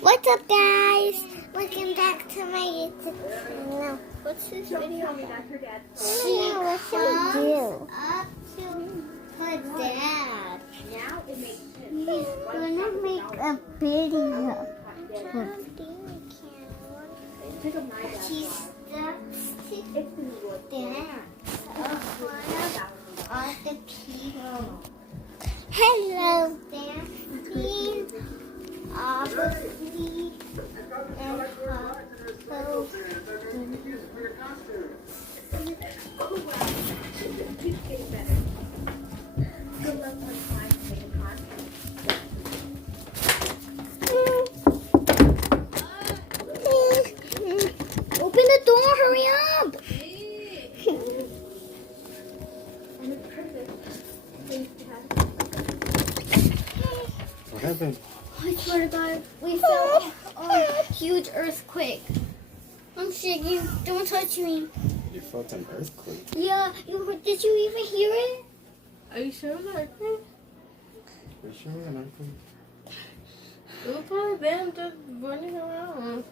What's up, guys? Welcome back to my YouTube channel. What's this video about? She comes up to her dad. Now it makes sense. He's gonna make a video. She starts to dance in front of the people. Hello, dancing. Obviously, and open the door, hurry up! What happened? I swear to God, we felt a huge earthquake. I'm shaking. Don't touch me. You felt an earthquake? Yeah, did you even hear it? Are you sure it was an earthquake? You sure it was an earthquake? It was probably them just running around.